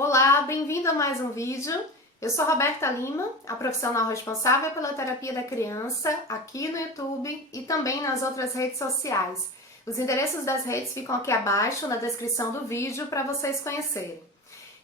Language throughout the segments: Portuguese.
Olá, bem-vindo a mais um vídeo. Eu sou Roberta Lima, a profissional responsável pela terapia da criança aqui no YouTube e também nas outras redes sociais. Os endereços das redes ficam aqui abaixo na descrição do vídeo para vocês conhecerem.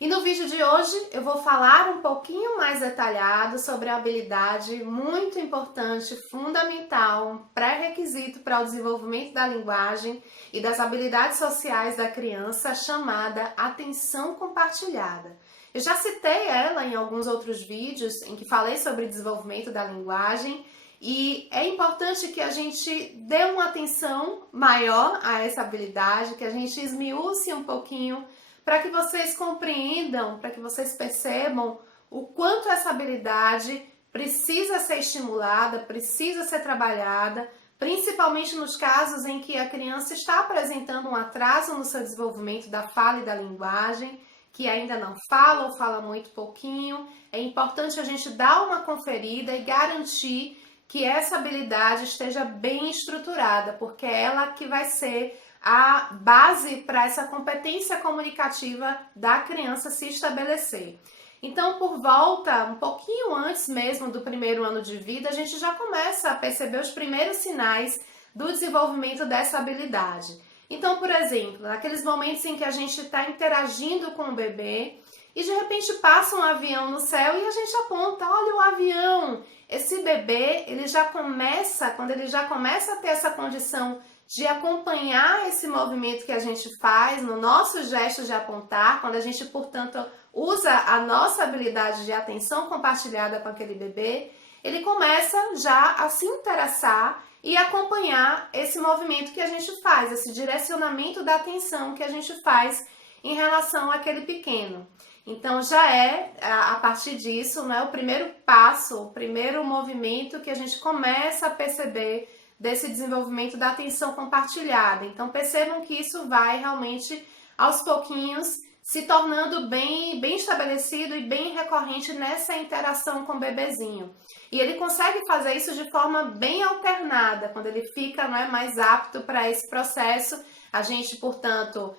E no vídeo de hoje eu vou falar um pouquinho mais detalhado sobre a habilidade muito importante, fundamental, um pré-requisito para o desenvolvimento da linguagem e das habilidades sociais da criança, chamada atenção compartilhada. Eu já citei ela em alguns outros vídeos em que falei sobre desenvolvimento da linguagem e é importante que a gente dê uma atenção maior a essa habilidade, que a gente esmiúce um pouquinho para que vocês compreendam, para que vocês percebam o quanto essa habilidade precisa ser estimulada, precisa ser trabalhada, principalmente nos casos em que a criança está apresentando um atraso no seu desenvolvimento da fala e da linguagem, que ainda não fala ou fala muito pouquinho. É importante a gente dar uma conferida e garantir que essa habilidade esteja bem estruturada, porque é ela que vai ser a base para essa competência comunicativa da criança se estabelecer. Então, por volta, um pouquinho antes mesmo do primeiro ano de vida, a gente já começa a perceber os primeiros sinais do desenvolvimento dessa habilidade. Então, por exemplo, naqueles momentos em que a gente está interagindo com o bebê e de repente passa um avião no céu e a gente aponta, olha o avião. Esse bebê, ele já começa, quando ele já começa a ter essa condição de acompanhar esse movimento que a gente faz no nosso gesto de apontar, quando a gente, portanto, usa a nossa habilidade de atenção compartilhada com aquele bebê, ele começa já a se interessar e acompanhar esse movimento que a gente faz, esse direcionamento da atenção que a gente faz em relação àquele pequeno. Então, já é, a partir disso, né, o primeiro passo, o primeiro movimento que a gente começa a perceber desse desenvolvimento da atenção compartilhada. Então, percebam que isso vai realmente, aos pouquinhos, se tornando bem estabelecido e bem recorrente nessa interação com o bebezinho. E ele consegue fazer isso de forma bem alternada, quando ele fica, não é, mais apto para esse processo. A gente, portanto,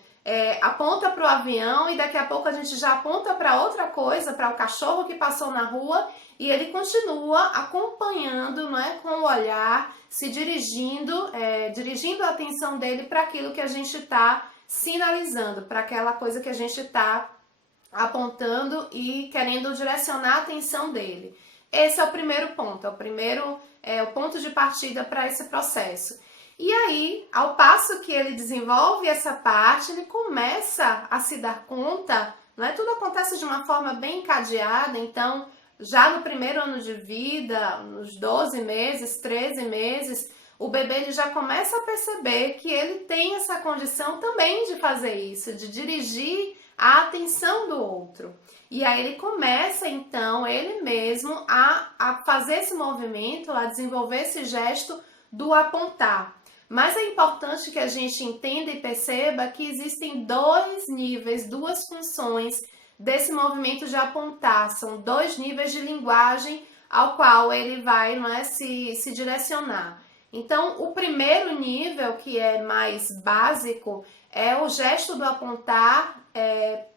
aponta para o avião e daqui a pouco a gente já aponta para outra coisa, para o cachorro que passou na rua, e ele continua acompanhando, não é, com o olhar, se dirigindo a atenção dele para aquilo que a gente está sinalizando, para aquela coisa que a gente está apontando e querendo direcionar a atenção dele. Esse é o primeiro ponto, o ponto de partida para esse processo. E aí, ao passo que ele desenvolve essa parte, ele começa a se dar conta, não é? Tudo acontece de uma forma bem encadeada, então, já no primeiro ano de vida, nos 12 meses, 13 meses, o bebê ele já começa a perceber que ele tem essa condição também de fazer isso, de dirigir a atenção do outro. E aí ele começa, então, ele mesmo a fazer esse movimento, a desenvolver esse gesto do apontar. Mas é importante que a gente entenda e perceba que existem dois níveis, duas funções desse movimento de apontar. São dois níveis de linguagem ao qual ele vai, não é, se direcionar. Então, o primeiro nível, que é mais básico, é o gesto do apontar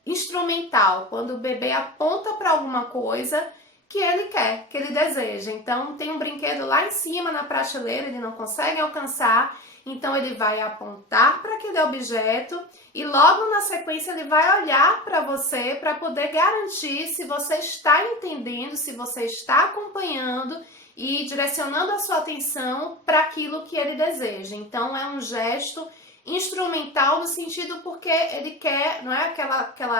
instrumental, quando o bebê aponta para alguma coisa que ele quer, que ele deseja. Então, tem um brinquedo lá em cima na prateleira, ele não consegue alcançar, então ele vai apontar para aquele objeto e logo na sequência ele vai olhar para você para poder garantir se você está entendendo, se você está acompanhando e direcionando a sua atenção para aquilo que ele deseja. Então, é um gesto instrumental no sentido porque ele quer, não é,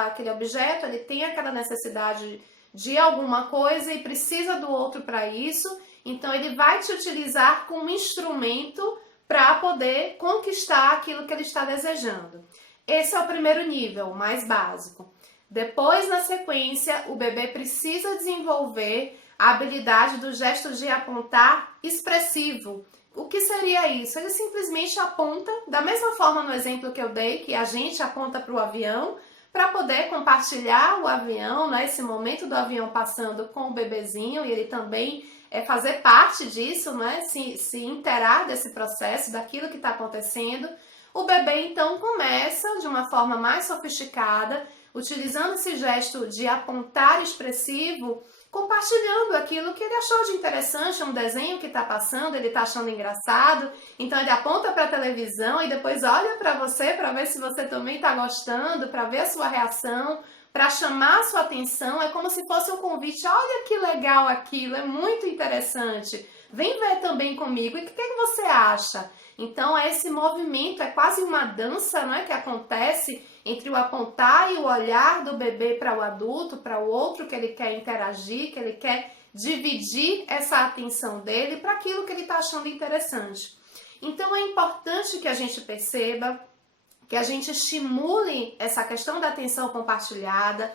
aquele objeto, ele tem aquela necessidade de alguma coisa e precisa do outro para isso, então ele vai te utilizar como instrumento para poder conquistar aquilo que ele está desejando. Esse é o primeiro nível, mais básico. Depois, na sequência, o bebê precisa desenvolver a habilidade do gesto de apontar expressivo. O que seria isso? Ele simplesmente aponta, da mesma forma no exemplo que eu dei, que a gente aponta para o avião, para poder compartilhar o avião, né, esse momento do avião passando com o bebezinho, e ele também fazer parte disso, né, se inteirar desse processo, daquilo que está acontecendo. O bebê então começa de uma forma mais sofisticada utilizando esse gesto de apontar expressivo, compartilhando aquilo que ele achou de interessante, um desenho que está passando, ele está achando engraçado, então ele aponta para a televisão e depois olha para você para ver se você também está gostando, para ver a sua reação, para chamar a sua atenção. É como se fosse um convite: olha que legal aquilo, é muito interessante, vem ver também comigo, e o que você acha? Então esse movimento é quase uma dança, né, que acontece entre o apontar e o olhar do bebê para o adulto, para o outro que ele quer interagir, que ele quer dividir essa atenção dele para aquilo que ele está achando interessante. Então é importante que a gente perceba, que a gente estimule essa questão da atenção compartilhada,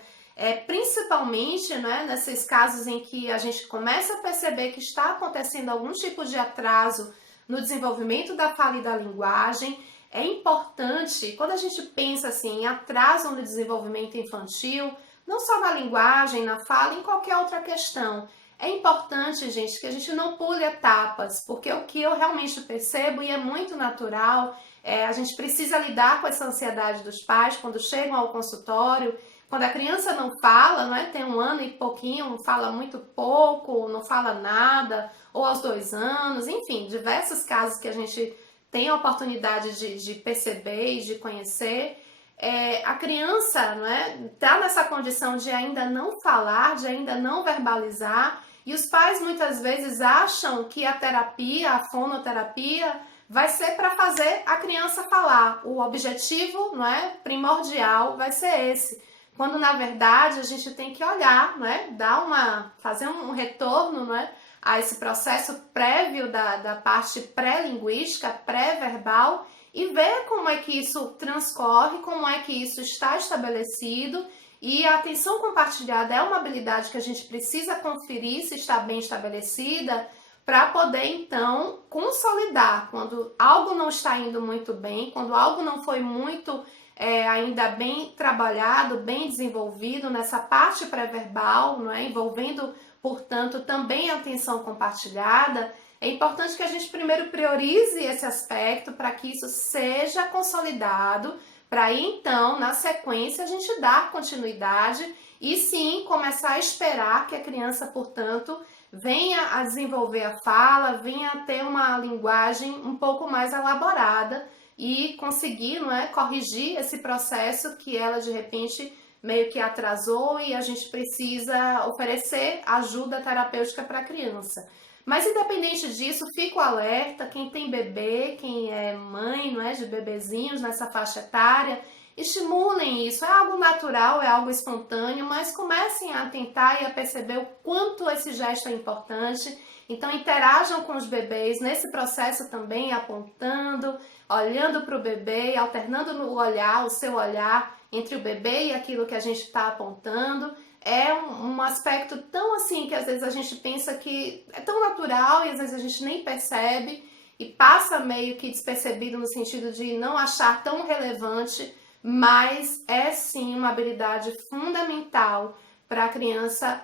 principalmente, né, nesses casos em que a gente começa a perceber que está acontecendo algum tipo de atraso no desenvolvimento da fala e da linguagem. É importante, quando a gente pensa assim, em atraso no desenvolvimento infantil, não só na linguagem, na fala, em qualquer outra questão, é importante, gente, que a gente não pule etapas, porque o que eu realmente percebo, e é muito natural, a gente precisa lidar com essa ansiedade dos pais quando chegam ao consultório, quando a criança não fala, não é? Tem 1 ano e pouquinho, fala muito pouco, não fala nada, ou aos 2 anos, enfim, diversos casos que a gente tem a oportunidade de perceber e de conhecer. A criança, não é, tá nessa condição de ainda não falar, de ainda não verbalizar, e os pais muitas vezes acham que a terapia, a fonoterapia, vai ser para fazer a criança falar. O objetivo, não é, primordial vai ser esse. Quando na verdade a gente tem que olhar, não é, fazer um retorno, não é, a esse processo prévio da parte pré-linguística, pré-verbal, e ver como é que isso transcorre, como é que isso está estabelecido. E a atenção compartilhada é uma habilidade que a gente precisa conferir se está bem estabelecida, para poder então consolidar quando algo não está indo muito bem, quando algo não foi muito ainda bem trabalhado, bem desenvolvido nessa parte pré-verbal, não é? Envolvendo, portanto, também a atenção compartilhada. É importante que a gente primeiro priorize esse aspecto para que isso seja consolidado, para aí então, na sequência, a gente dar continuidade e sim começar a esperar que a criança, portanto, venha a desenvolver a fala, venha a ter uma linguagem um pouco mais elaborada e conseguir, não é, corrigir esse processo que ela de repente meio que atrasou, e a gente precisa oferecer ajuda terapêutica para a criança. Mas independente disso, fico alerta, quem tem bebê, quem é mãe, não é, de bebezinhos nessa faixa etária, estimulem isso. É algo natural, é algo espontâneo, mas comecem a tentar e a perceber o quanto esse gesto é importante. Então interajam com os bebês nesse processo também, apontando, olhando para o bebê, alternando no olhar, o seu olhar entre o bebê e aquilo que a gente está apontando. É um aspecto tão assim que às vezes a gente pensa que é tão natural e às vezes a gente nem percebe e passa meio que despercebido no sentido de não achar tão relevante, mas é sim uma habilidade fundamental para a criança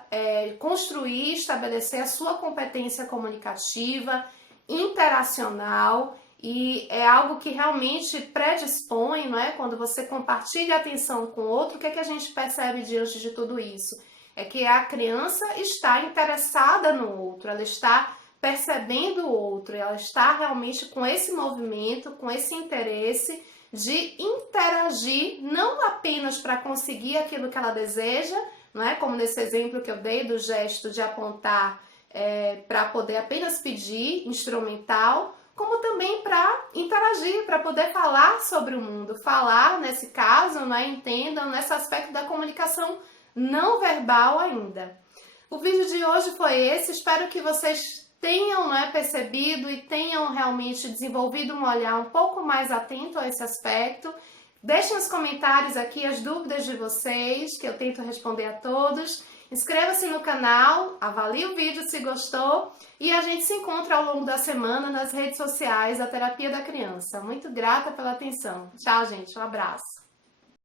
construir, estabelecer a sua competência comunicativa, interacional, e é algo que realmente predispõe, não é? Quando você compartilha a atenção com o outro, o que é que a gente percebe diante de tudo isso? É que a criança está interessada no outro, ela está percebendo o outro, ela está realmente com esse movimento, com esse interesse de interagir, não apenas para conseguir aquilo que ela deseja, não é? Como nesse exemplo que eu dei do gesto de apontar para poder apenas pedir, instrumental, como também para interagir, para poder falar sobre o mundo, falar nesse caso, né, entendam, nesse aspecto da comunicação não verbal ainda. O vídeo de hoje foi esse, espero que vocês tenham, né, percebido e tenham realmente desenvolvido um olhar um pouco mais atento a esse aspecto. Deixem nos comentários aqui as dúvidas de vocês, que eu tento responder a todos. Inscreva-se no canal, avalie o vídeo se gostou e a gente se encontra ao longo da semana nas redes sociais da Terapia da Criança. Muito grata pela atenção. Tchau, gente. Um abraço.